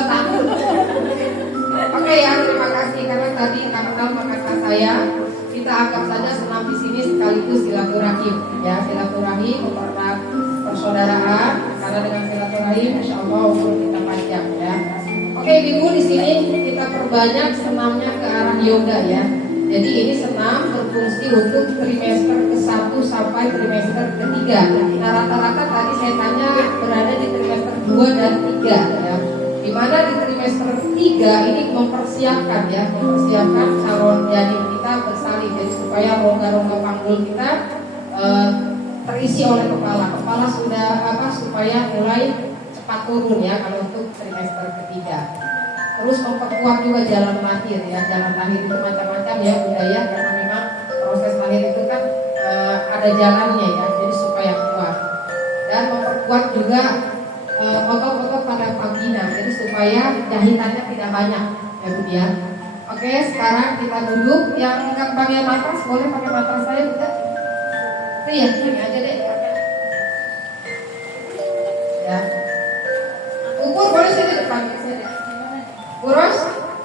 takut. Oke ya, terima kasih karena tadi kata saya kita anggap saja senam di sini sekaligus silaturahim ya, silaturahim mempererat persaudaraan karena dengan silaturahim insya Allah umur kita panjang ya. Oke Ibu, di sini kita perbanyak senamnya ke arah yoga ya. Jadi ini senam berfungsi untuk trimester ke-1 sampai trimester ke-3. Nah rata-rata tadi saya tanya berada di trimester 2 dan 3 ya. Dimana di trimester 3 ini mempersiapkan calon janin kita bersalin. Jadi supaya rongga-rongga panggul kita terisi oleh kepala sudah supaya mulai cepat turun ya kalau untuk trimester ke-3. Terus memperkuat juga jalan lahir ya. Jalan lahir itu macam-macam ya budaya karena memang proses lahir itu kan ada jalannya ya. Jadi supaya kuat. Dan memperkuat juga otot-otot pada vagina. Jadi supaya jahitannya tidak banyak ya Bu ya. Oke, sekarang kita duduk. Yang nggak pakai matras boleh pakai matras saya bisa. Iya, ini aja deh. Ya. Ukur boleh sini depan sini. Urus,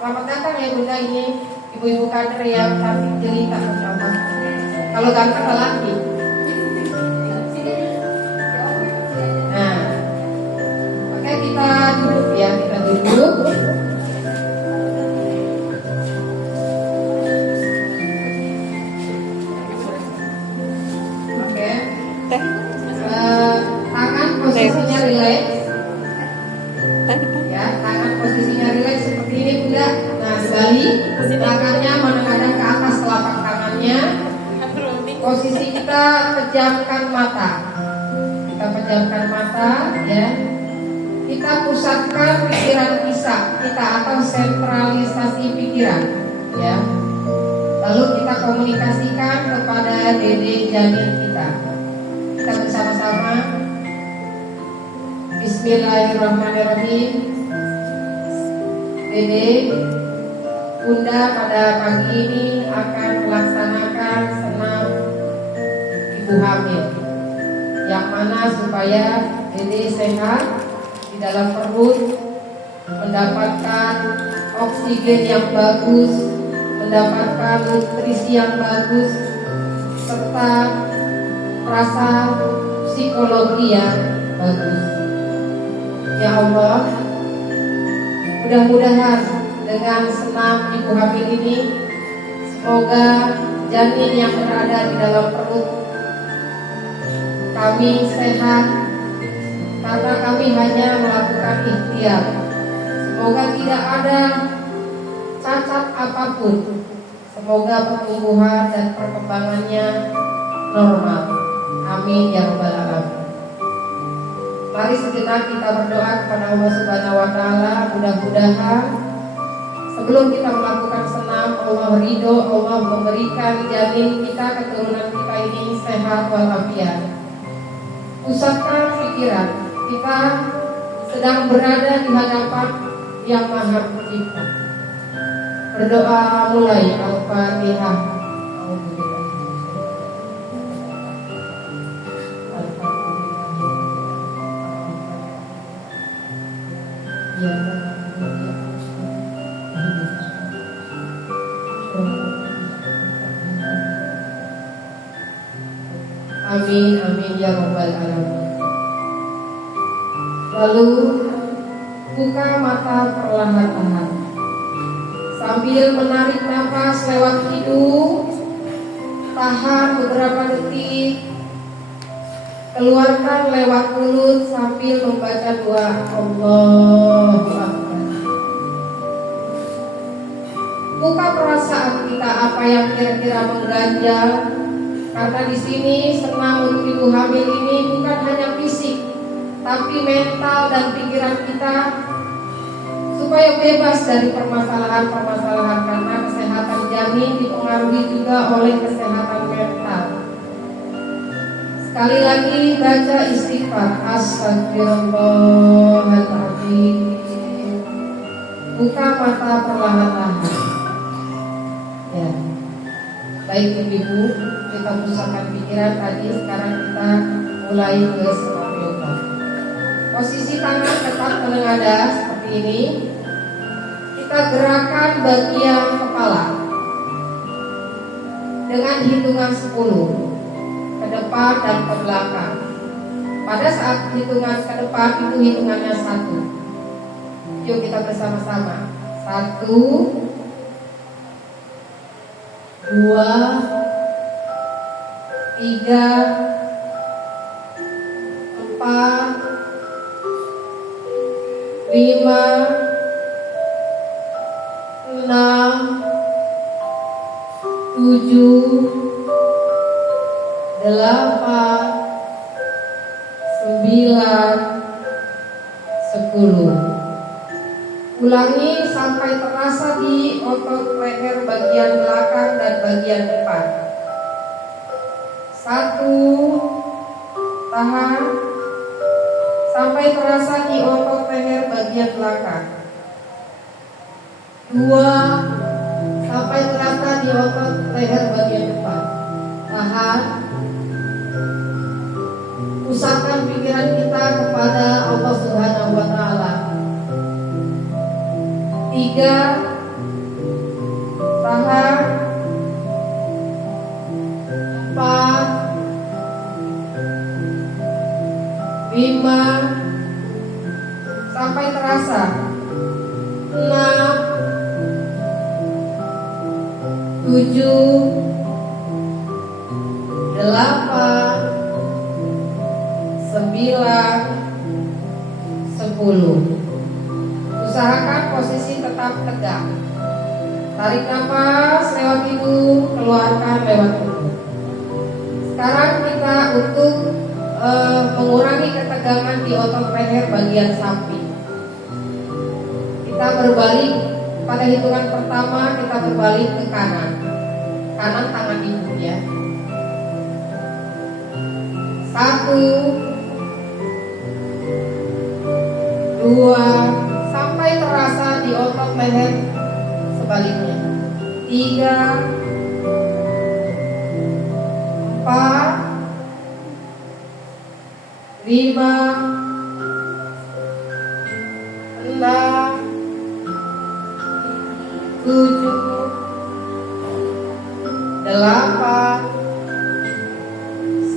selamat datang ya Bunda, ini ibu-ibu kader yang cantik jelita Masya Allah. Kalau ganteng lelaki. Nah, oke kita duduk ya, kita duduk. Oke, tangan posisinya relax. Ya, tangan posisinya relax seperti ini Bunda. Nah, kembali tangannya menengadang ke atas telapak tangannya. Posisi kita pejamkan mata. Kita pejamkan mata ya. Kita pusatkan pikiran kita atau sentralisasi pikiran ya. Lalu kita komunikasikan kepada dede janin kita. Kita bersama-sama Bismillahirrahmanirrahim. Dede, Bunda pada pagi ini akan melaksanakan senam ibu hamil, yang mana supaya Dede sehat di dalam perut, mendapatkan oksigen yang bagus, mendapatkan nutrisi yang bagus, serta rasa psikologi yang bagus. Ya Allah, mudah-mudahan dengan senam ibu hamil ini, semoga janin yang berada di dalam perut kami sehat, karena kami hanya melakukan ikhtiar. Semoga tidak ada cacat apapun. Semoga pertumbuhan dan perkembangannya normal. Amin ya rabbal alamin. Mari sejenak kita berdoa kepada Allah Subhanahu wa taala, mudah-mudahan sebelum kita melakukan senam Allah ridho, Allah memberikan janin kita, keturunan kita ini sehat walafiat. Pusatkan pikiran kita sedang berada di hadapan Yang Maha Pencipta. Berdoa mulai Al-Fatihah. Amin, amin ya rabbal alamin. Lalu buka mata perlahan-lahan sambil menarik nafas lewat hidung, tahan beberapa detik, keluarkan lewat mulut sambil membaca doa Allahu Akbar. Buka perasaan kita apa yang kira-kira mengganjal. Karena di sini senam untuk ibu hamil ini bukan hanya fisik, tapi mental dan pikiran kita supaya bebas dari permasalahan-permasalahan, karena kesehatan janin dipengaruhi juga oleh kesehatan mental. Sekali lagi baca istighfar, astagfirullahaladzim. Buka mata perlahan-lahan. Ya, baik ibu, kita pusatkan pikiran tadi. Sekarang kita mulai ke senam yoga. Posisi tangan tetap menengadah seperti ini kita gerakan bagian kepala dengan hitungan 10 ke depan dan ke belakang. Pada saat hitungan ke depan itu hitungannya 1. Yuk kita bersama-sama. 1, 2, 3, 4, 5, 6, 7, 8, 9, 10. Ulangi sampai terasa di otot leher bagian belakang dan bagian depan. 1, tahan sampai terasa di otot leher bagian belakang. 2, sampai terasa di otot leher bagian depan. Tahan. Pusatkan pikiran kita kepada Allah Subhanahu wa Ta'ala. 3, tahan. 4, 5, sampai terasa. 6, 7, 8, 9, 10. Usahakan posisi tetap tegak. Tarik nafas lewat hidung, keluarkan lewat mulut. Sekarang kita untuk mengurangi ketegangan di otot leher bagian samping. Kita berbalik pada hitungan pertama, kita berbalik ke kanan. Kanan tangan ibu ya. 1, 2, sampai terasa di otot leher sebaliknya. 3, 4, 5, 6, 7, 8,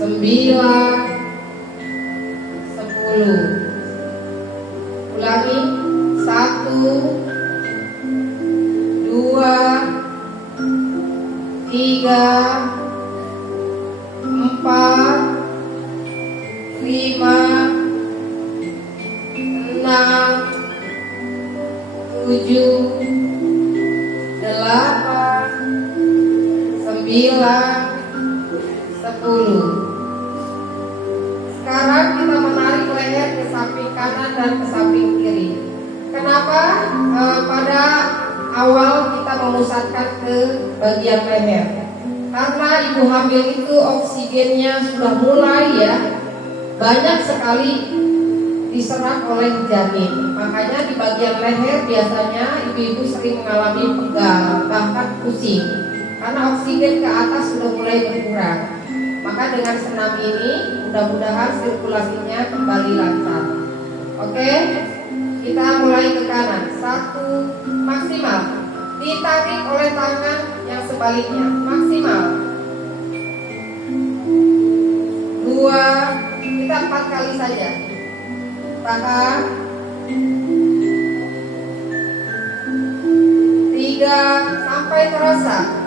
9, 10. Ulangi. 1, 2, 3, 4, 5, 6, 7, 8, 9, 10. Sekarang kita menarik leher ke samping kanan dan ke samping kiri. Kenapa pada awal kita memusatkan ke bagian leher? Karena ibu hamil itu oksigennya sudah mulai ya banyak sekali diserap oleh janin. Makanya di bagian leher biasanya ibu-ibu sering mengalami pegal, bahkan pusing, karena oksigen ke atas sudah mulai berkurang. Maka dengan senam ini mudah-mudahan sirkulasinya kembali lancar. Oke, kita mulai ke kanan. 1, maksimal. Ditarik oleh tangan yang sebaliknya, maksimal. 2, kita 4 kali saja. Tahan. 3, sampai terasa.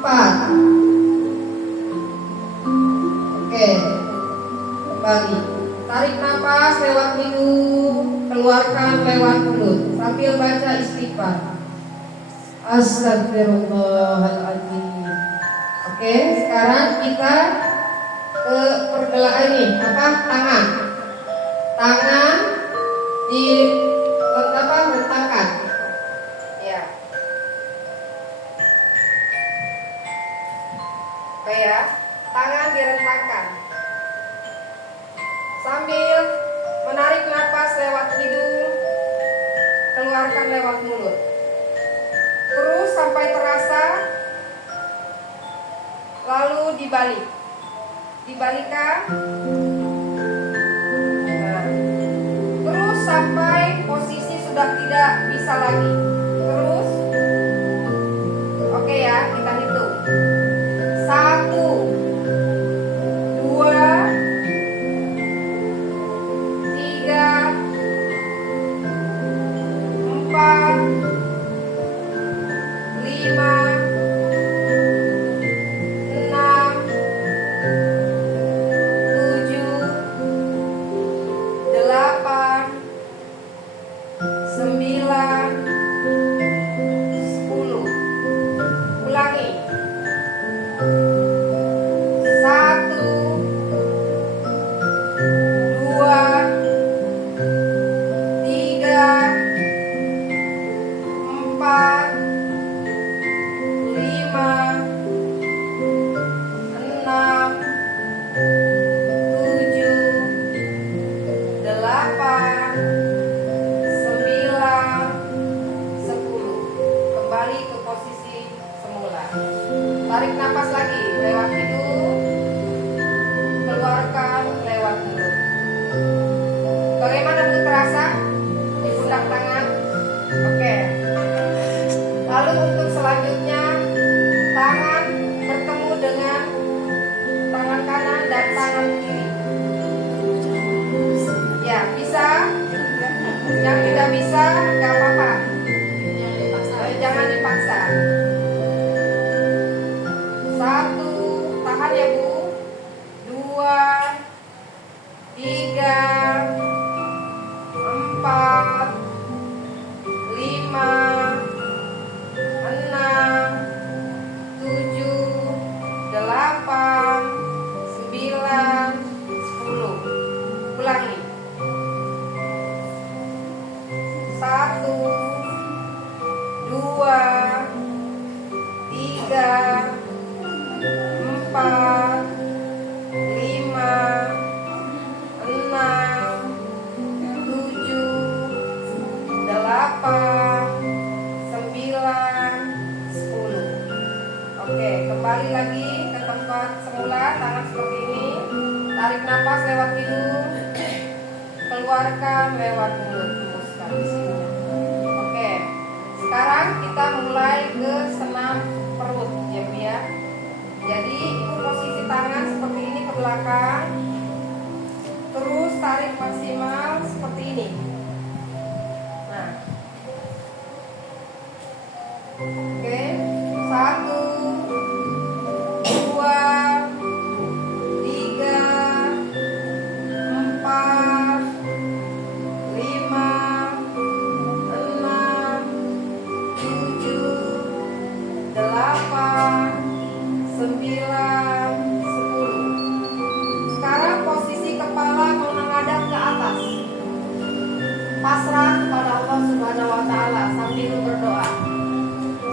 4. Oke, kembali. Tarik nafas lewat hidung, keluarkan lewat mulut sambil baca istighfar. Astagfirullahaladzim. Oke, sekarang kita ke pergelangan ini. Tangan. Tangan di rentangkan. Ya. Oke ya, tangan direntangkan. Sambil menarik napas lewat hidung, keluarkan lewat mulut. Terus sampai terasa, lalu dibalik. Dibalikkan, sudah tidak bisa lagi. Terus, oke ya, kita hitung. 1, 2, 3, 4, 5, 6, 7, 8, 9, 10. Ulangi. 1, 2, 3, 4, 5, 6, 7, 8, 9, 10. Kembali ke posisi semula. Tarik napas lagi lewat hidung, keluarkan lewat mulut. Bagaimana Bu terasa di pundak tangan? Oke. Lalu untuk selanjutnya, tangan bertemu dengan tangan kanan dan tangan kiri. Ya, bisa. Yang tidak bisa, nggak apa-apa. Jangan dipaksa. 1, tahan ya Bu. 2, 3, 4, 5, 6, 7, 8, 9, 10. Ulangi. 1, 2, 3, 4, 5, 6, 7, 8, 9, 10. Oke, kembali lagi ke tempat semula, tangan seperti ini. Tarik nafas lewat hidung, keluarkan lewat mulut. Hembuskan di sini. Oke, sekarang kita mulai ke senam perut ya Bu ya. Jadi Ibu posisi tangan seperti ini ke belakang. Terus tarik maksimal seperti ini. Nah, oke, 1, 2, 3, 4, 5, 6, 7, 8, 9, 10. Sekarang posisi kepala menghadap ke atas. Pasrah kepada Allah Subhanahu wa taala sambil berdoa.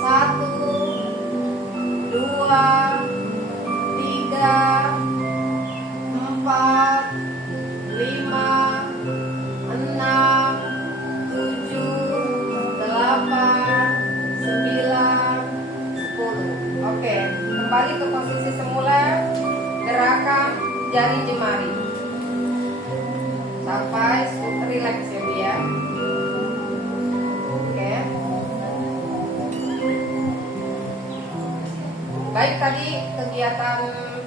1, 2, 3, 4, 5, 6, 7, 8, 9, 10. Oke, kembali ke posisi semula. Gerakan jari jemari sampai relax ya Bu ya. Oke. Baik, tadi kegiatan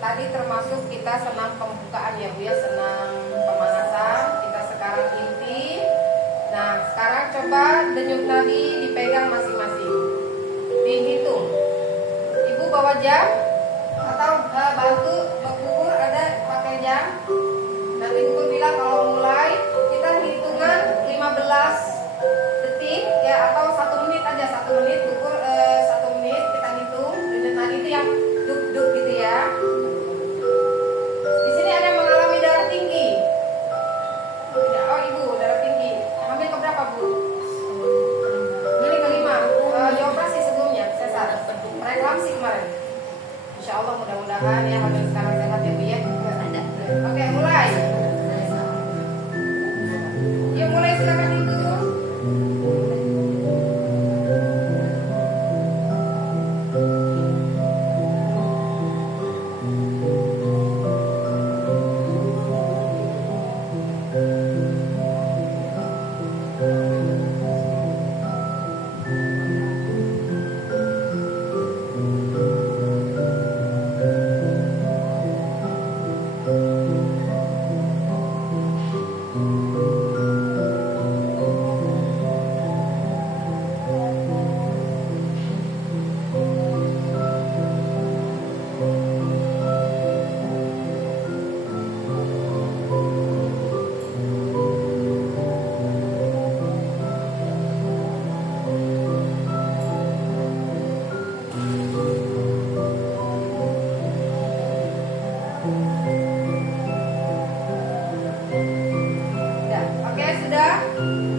tadi termasuk kita senam pembukaan ya Bu ya, senam pemanasan. Kita sekarang inti. Nah, sekarang coba denyut nadi dipegang masing-masing. Dihitung. Ibu bawa jam atau bantu bukur ada pakai jam. Nanti bukur bilang kalau mulai kita hitungan 15 detik ya, atau 1 menit aja. 1 menit bukur 1 menit kita hitung. Dan tadi itu yang duk-duk gitu ya. Di sini ada yang mengalami darah tinggi. Tidak, oh Ibu darah tinggi. Hamil ke berapa Bu? Ini kelima. Dioperasi sebelumnya sesar. Preeklamsi kemarin. Insya Allah mudah-mudahan ya hamil sekarang sehat ya Bu ya. Oke, mulai. Yuk mulai, silakan itu. Ya, oke, sudah.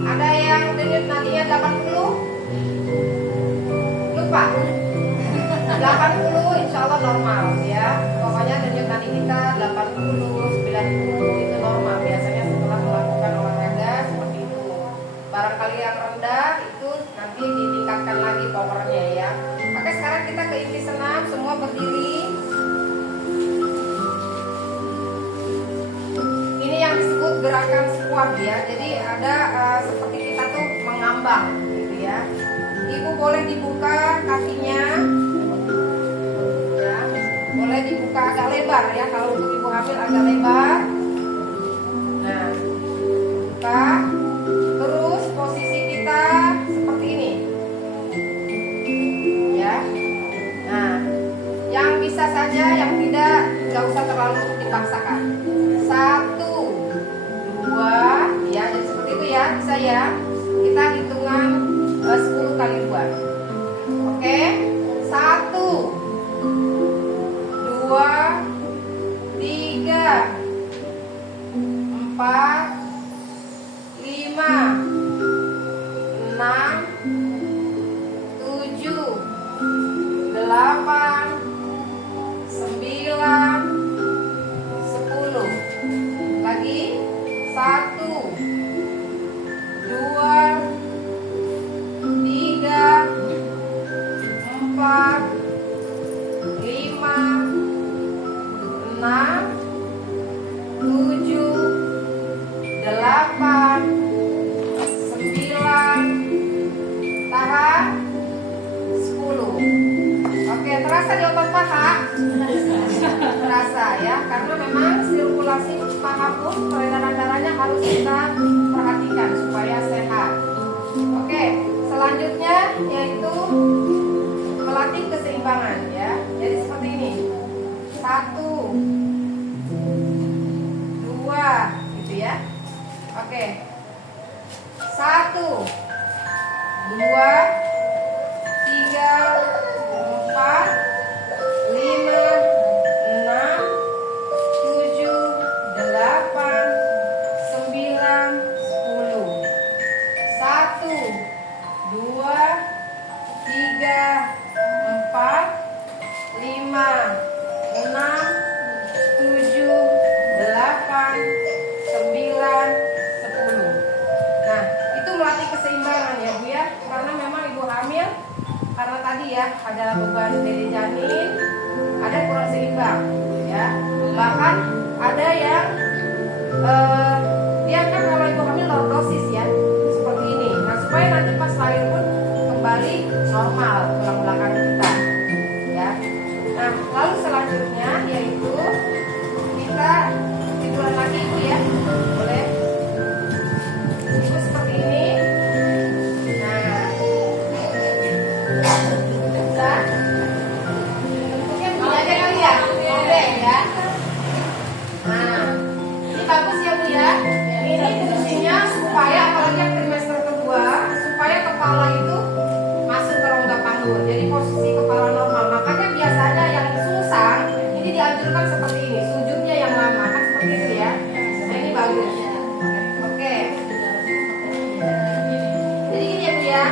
Ada yang denyut nadinya 80? Lupa. 80 insya Allah normal ya. Pokoknya denyut nadi kita 80, 90 itu normal. Biasanya setelah melakukan olahraga seperti itu. Barangkali yang rendah itu nanti ditingkatkan lagi powernya ya. Oke, sekarang kita ke inti senam, semua berdiri. Ini yang disebut gerakan squat ya. Jadi ada seperti kita tuh mengambang gitu ya. Ibu boleh dibuka kakinya. Boleh dibuka agak lebar ya, kalau untuk ibu hamil agak lebar. Nah, buka. Terus posisi kita seperti ini ya. Nah, yang bisa saja, yang tidak, nggak usah terlalu dipaksakan. 1, 2, ya, jadi seperti itu ya, bisa ya. Kita hitungan 10 kali 2. Oke, 1, 2, 3, 4, 5, 6, 7, 8, 9, 10. Lagi 1, 2, 3, 4, 5, 6, 7, 8, 9, tahan 10. Oke, terasa di otot paha? Terasa ya, karena memang sirkulasi paha pun peredaran darahnya harus kita perhatikan supaya sehat. Oke, selanjutnya yaitu melatih keseimbangan ya. Jadi seperti ini. 1, 2, gitu ya. Oke. 1, 2, 3, 4, 5, 6, 7, 8, 9, 10. 1, 2, 3, 4, 5, 6, 7, 8, 9, 10. Nah, itu melatih keseimbangan ya Bu ya. Karena memang ibu hamil, karena tadi ya ada beban dede janin, ada kurang seimbang ya. Bahkan ada yang dia kan kalau ibu hamil lordosis ya, seperti ini. Nah, supaya nanti pas lahir pun kembali normal tulang belakang kita ya. Nah, lalu selanjutnya yaitu kita tiduran lagi ibu ya, boleh ibu seperti ini. Nah, bisa bentuknya begini aja kali ya, boleh ya. Nah, ini bagus ya Bu ya. Ini fungsinya supaya apalagi yang trimester kedua, supaya kepala itu masuk ke rongga panggul. Jadi posisi kepala normal. Makanya biasanya yang susah ini dianjurkan seperti ini, sujudnya yang lama kan seperti itu ya. Nah, ini bagus. Oke. Jadi gini ya Bu ya.